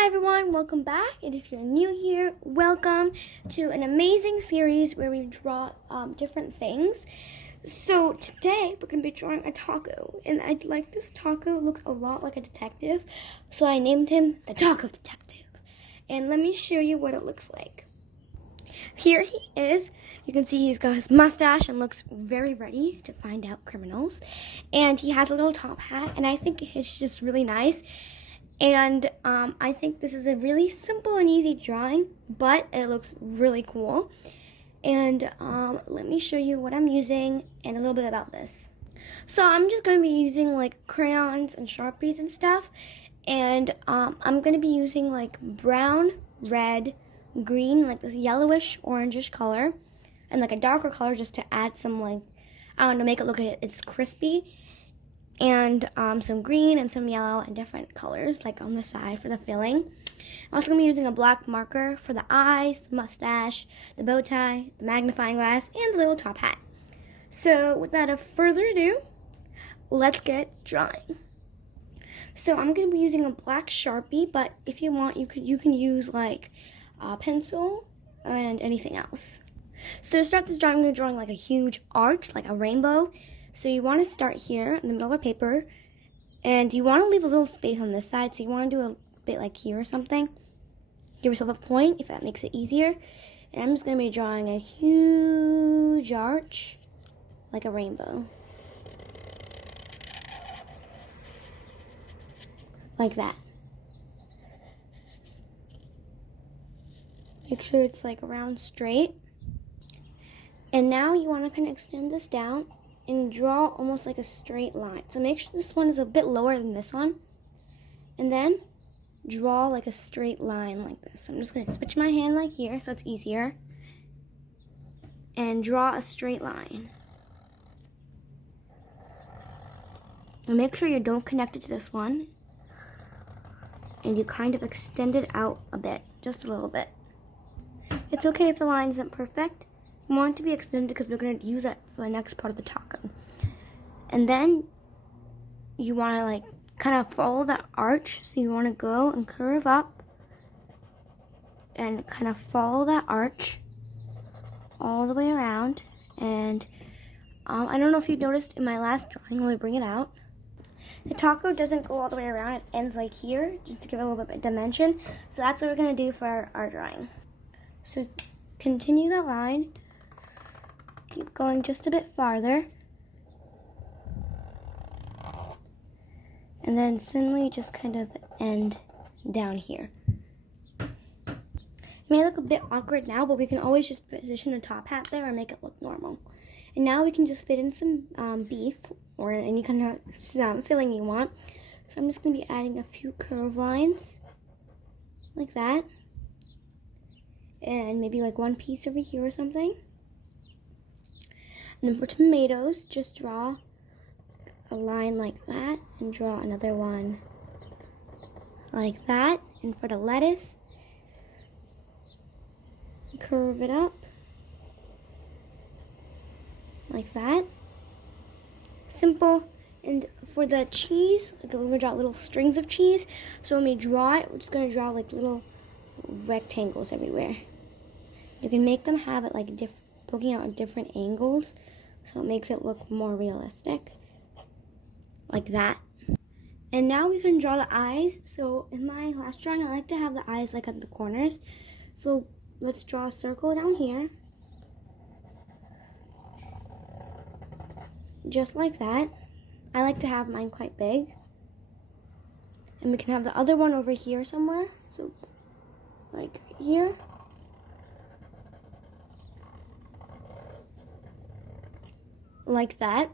Hi everyone, welcome back, and if you're new here, welcome to an amazing series where we draw different things. So today we're going to be drawing a taco, and I like this taco. It looks a lot like a detective, so I named him the Taco Detective. And let me show you what it looks like. Here he is. You can see he's got his mustache and looks very ready to find out criminals. And he has a little top hat, and I think it's just really nice. And I think this is a really simple and easy drawing, but it looks really cool. And let me show you what I'm using and a little bit about this. So I'm just going to be using like crayons and Sharpies and stuff. And I'm going to be using like brown, red, green, like this yellowish, orangish color. And like a darker color just to add some like, I don't know, make it look like it's crispy. And some green and some yellow and different colors like on the side for the filling. I'm also going to be using a black marker for the eyes, the mustache, the bow tie, the magnifying glass, and the little top hat. So without further ado, let's get drawing. So I'm going to be using a black Sharpie, but if you want, you can use like a pencil and anything else. So to start this drawing, I'm going to be drawing like a huge arch, like a rainbow. So you want to start here in the middle of a paper, and you want to leave a little space on this side, so you want to do a bit like here or something. Give yourself a point if that makes it easier. And I'm just going to be drawing a huge arch, like a rainbow. Like that. Make sure it's like around straight. And now you want to kind of extend this down and draw almost like a straight line. So make sure this one is a bit lower than this one. And then draw like a straight line like this. So I'm just going to switch my hand like here so it's easier. And draw a straight line. And make sure you don't connect it to this one. And you kind of extend it out a bit, just a little bit. It's okay if the line isn't perfect. You want it to be extended because we're going to use it for the next part of the taco. And then you want to like kind of follow that arch. So you want to go and curve up and kind of follow that arch all the way around. And I don't know if you noticed in my last drawing when we bring it out, the taco doesn't go all the way around. It ends like here, just to give it a little bit of dimension. So that's what we're going to do for our drawing. So continue that line. Keep going just a bit farther. And then suddenly just kind of end down here. It may look a bit awkward now, but we can always just position a top hat there and make it look normal. And now we can just fit in some beef or any kind of filling you want. So I'm just going to be adding a few curve lines like that. And maybe like one piece over here or something. And then for tomatoes, just draw a line like that and draw another one like that. And for the lettuce, curve it up like that. Simple. And for the cheese, we're going to draw little strings of cheese. So when we draw it, we're just going to draw like little rectangles everywhere. You can make them have it like poking out at different angles, so it makes it look more realistic, like that. And now we can draw the eyes. So in my last drawing, I like to have the eyes like at the corners. So let's draw a circle down here, just like that. I like to have mine quite big. And we can have the other one over here somewhere, so like here. Like that.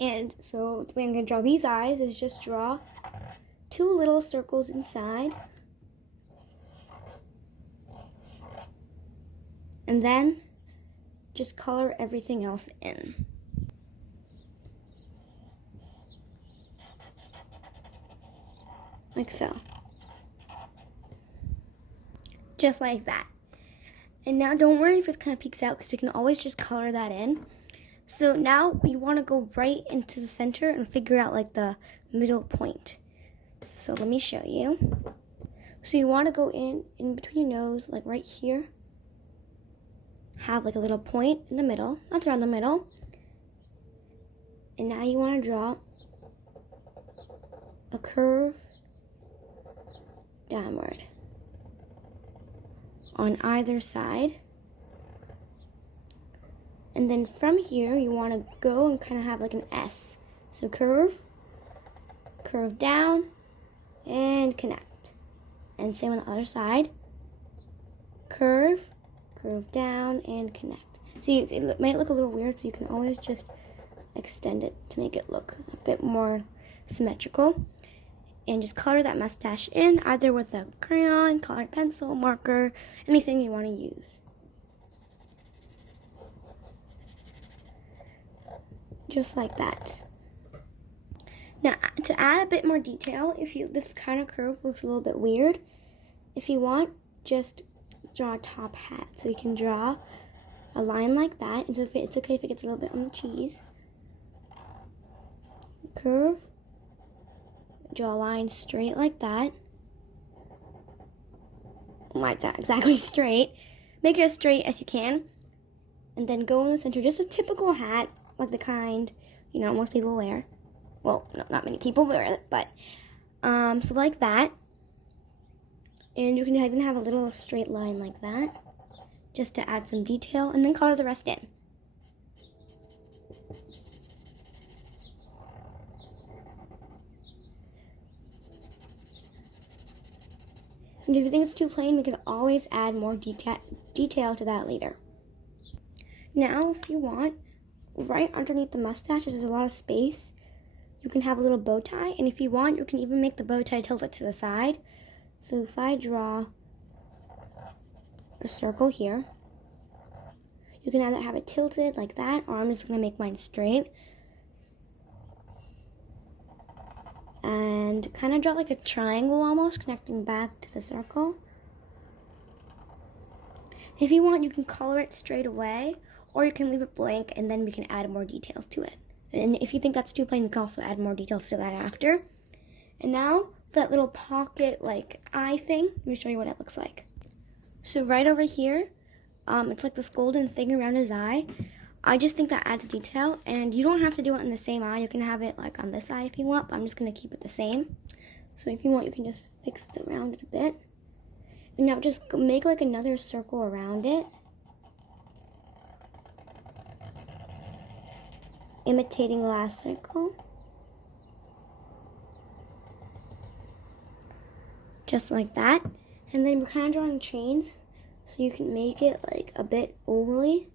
And so the way I'm going to draw these eyes is just draw two little circles inside. And then just color everything else in. Like so. Just like that. And now don't worry if it kind of peeks out because we can always just color that in. So now we want to go right into the center and figure out like the middle point. So let me show you. So you want to go in between your nose, like right here. Have like a little point in the middle. That's around the middle. And now you want to draw a curve downward on either side. And then from here, you want to go and kind of have like an S. So curve, curve down, and connect. And same on the other side. Curve, curve down, and connect. See, it might look a little weird, so you can always just extend it to make it look a bit more symmetrical. And just color that mustache in, either with a crayon, colored pencil, marker, anything you want to use. Just like that. Now, to add a bit more detail, this kind of curve looks a little bit weird, if you want, just draw a top hat. So you can draw a line like that. And so it's okay if it gets a little bit on the cheese. Curve. Draw a line straight like that. Mine's not exactly straight. Make it as straight as you can. And then go in the center. Just a typical hat, like the kind, most people wear. Well, no, not many people wear it, but so like that. And you can even have a little straight line like that, just to add some detail, and then color the rest in. And if you think it's too plain, we can always add more detail to that later. Now, if you want, right underneath the mustache, there's a lot of space. You can have a little bow tie, and if you want, you can even make the bow tie tilted to the side. So if I draw a circle here, you can either have it tilted like that, or I'm just going to make mine straight. And kind of draw like a triangle almost, connecting back to the circle. If you want, you can color it straight away, or you can leave it blank, and then we can add more details to it. And if you think that's too plain, you can also add more details to that after. And now, that little pocket like eye thing, let me show you what it looks like. So right over here, it's like this golden thing around his eye. I just think that adds detail, and you don't have to do it in the same eye. You can have it like on this eye if you want, but I'm just going to keep it the same. So if you want, you can just fix it around it a bit. And now just make like another circle around it, imitating the last circle. Just like that. And then we're kind of drawing chains, so you can make it like a bit ovally.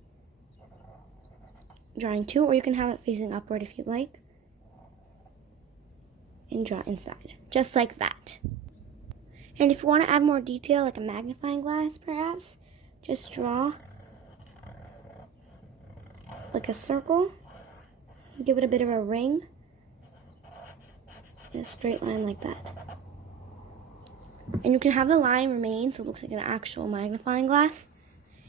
Drawing two, or you can have it facing upward if you like. And draw inside, just like that. And if you want to add more detail, like a magnifying glass perhaps, just draw like a circle. Give it a bit of a ring. And a straight line like that. And you can have the line remain so it looks like an actual magnifying glass.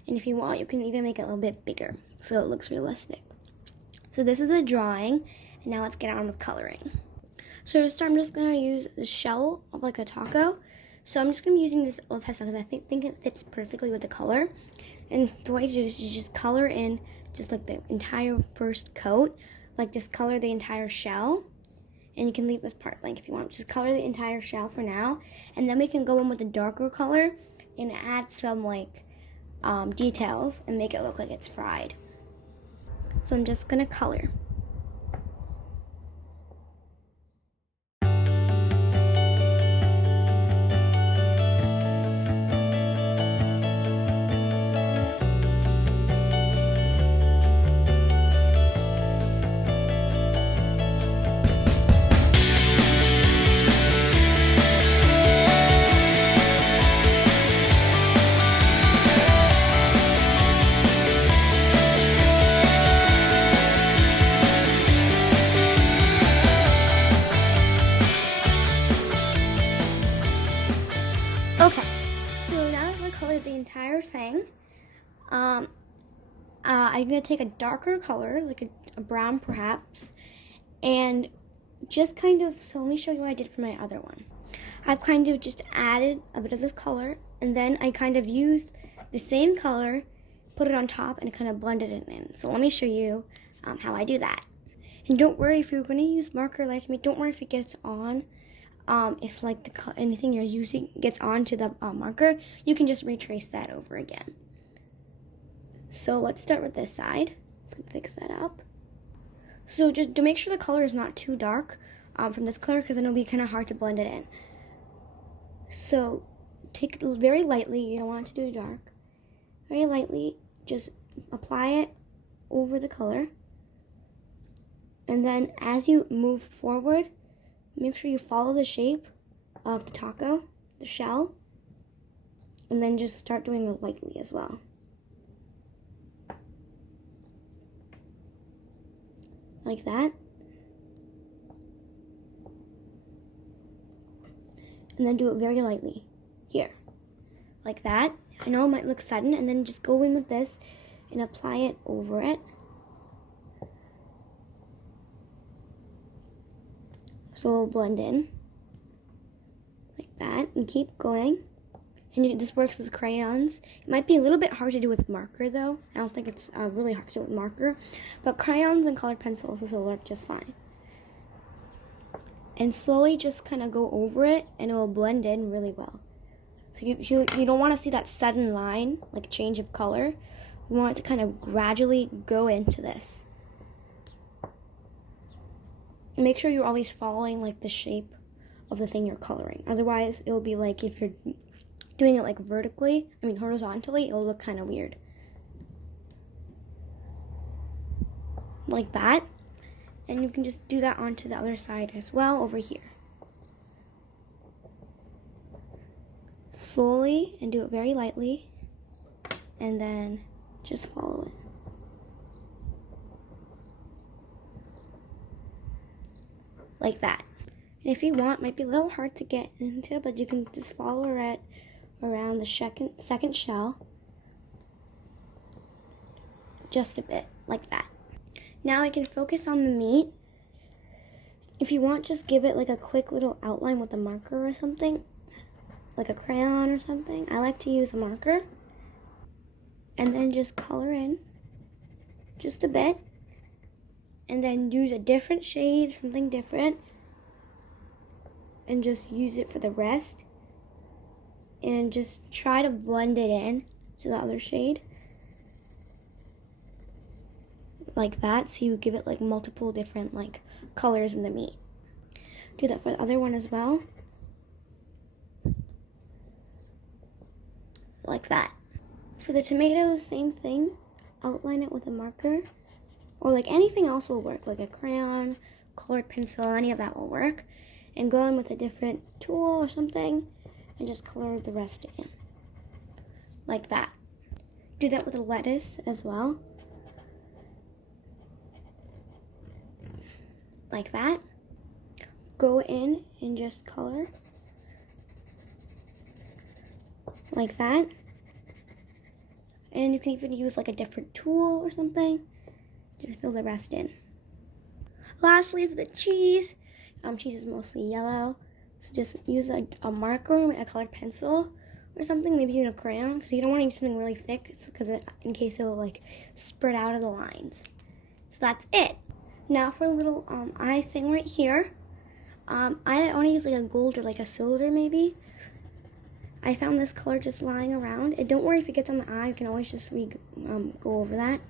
And if you want, you can even make it a little bit bigger so it looks realistic. So this is a drawing, and now let's get on with coloring. So to start, I'm just going to use the shell of like a taco. So I'm just going to be using this oil pastel because I think it fits perfectly with the color. And the way to do is you just color in just like the entire first coat. Like just color the entire shell. And you can leave this part blank if you want. Just color the entire shell for now. And then we can go in with a darker color and add some like details and make it look like it's fried. So I'm just going to color. Okay, so now that I've colored the entire thing, I'm going to take a darker color, like a brown perhaps, and just kind of, so let me show you what I did for my other one. I've kind of just added a bit of this color, and then I kind of used the same color, put it on top, and kind of blended it in. So let me show you how I do that. And don't worry if you're going to use marker like me, don't worry if it gets on. If like anything you're using gets onto the marker, you can just retrace that over again. So let's start with this side. Let's fix that up. So just to make sure the color is not too dark from this color, because then it'll be kind of hard to blend it in. So take it very lightly, you don't want it to do dark. Very lightly, just apply it over the color. And then as you move forward, make sure you follow the shape of the taco, the shell, and then just start doing it lightly as well. Like that. And then do it very lightly. Here. Like that. I know it might look sudden, and then just go in with this and apply it over it. So it'll blend in. Like that. And keep going. And this works with crayons. It might be a little bit hard to do with marker though. I don't think it's really hard to do with marker. But crayons and colored pencils, this will work just fine. And slowly just kind of go over it, and it will blend in really well. So you don't want to see that sudden line, like change of color. You want it to kind of gradually go into this. And make sure you're always following like the shape of the thing you're coloring. Otherwise, it'll be like if you're doing it like horizontally, it'll look kind of weird. Like that. And you can just do that onto the other side as well over here. Slowly, and do it very lightly, and then just follow it. Like that. And if you want, it might be a little hard to get into, but you can just follow it around the second shell. Just a bit, like that. Now I can focus on the meat. If you want, just give it like a quick little outline with a marker or something, like a crayon or something. I like to use a marker. And then just color in just a bit. And then use a different shade, something different. And just use it for the rest. And just try to blend it in to the other shade. Like that, so you give it like multiple different like colors in the meat. Do that for the other one as well. Like that. For the tomatoes, same thing. Outline it with a marker. Or like anything else will work, like a crayon, colored pencil, any of that will work. And go in with a different tool or something and just color the rest in. Like that. Do that with the lettuce as well. Like that. Go in and just color. Like that. And you can even use like a different tool or something. Just fill the rest in. Lastly, for the cheese. Cheese is mostly yellow. So just use a marker, a colored pencil or something, maybe even a crayon, because you don't want to use something really thick, because in case it will like spread out of the lines. So that's it. Now for a little eye thing right here. I want to use like a gold or like a silver maybe. I found this color just lying around. And don't worry if it gets on the eye, you can always just go over that.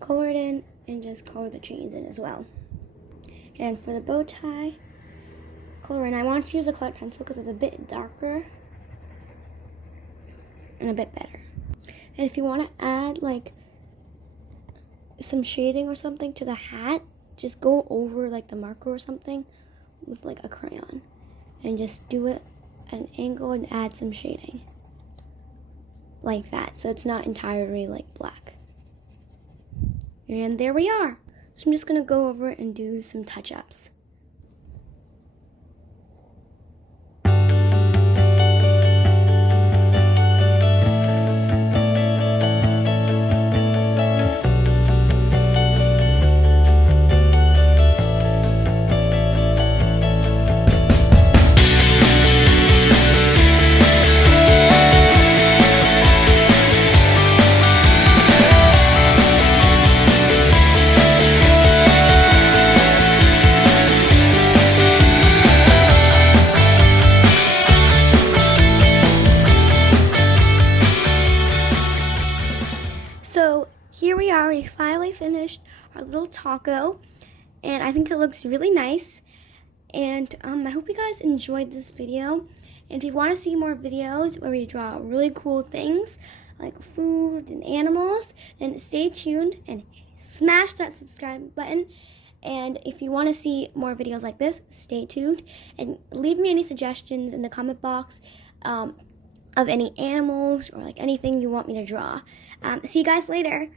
Color it in and just color the chains in as well. And for the bow tie, color in. I want to use a colored pencil because it's a bit darker and a bit better. And if you want to add like some shading or something to the hat, just go over like the marker or something with like a crayon and just do it at an angle and add some shading like that, so it's not entirely like black. And there we are. So I'm just gonna go over and do some touch-ups. finally finished our little taco, and I think it looks really nice. And I hope you guys enjoyed this video. And if you want to see more videos where we draw really cool things like food and animals, then stay tuned and smash that subscribe button. And if you want to see more videos like this, stay tuned and leave me any suggestions in the comment box of any animals or like anything you want me to draw. See you guys later.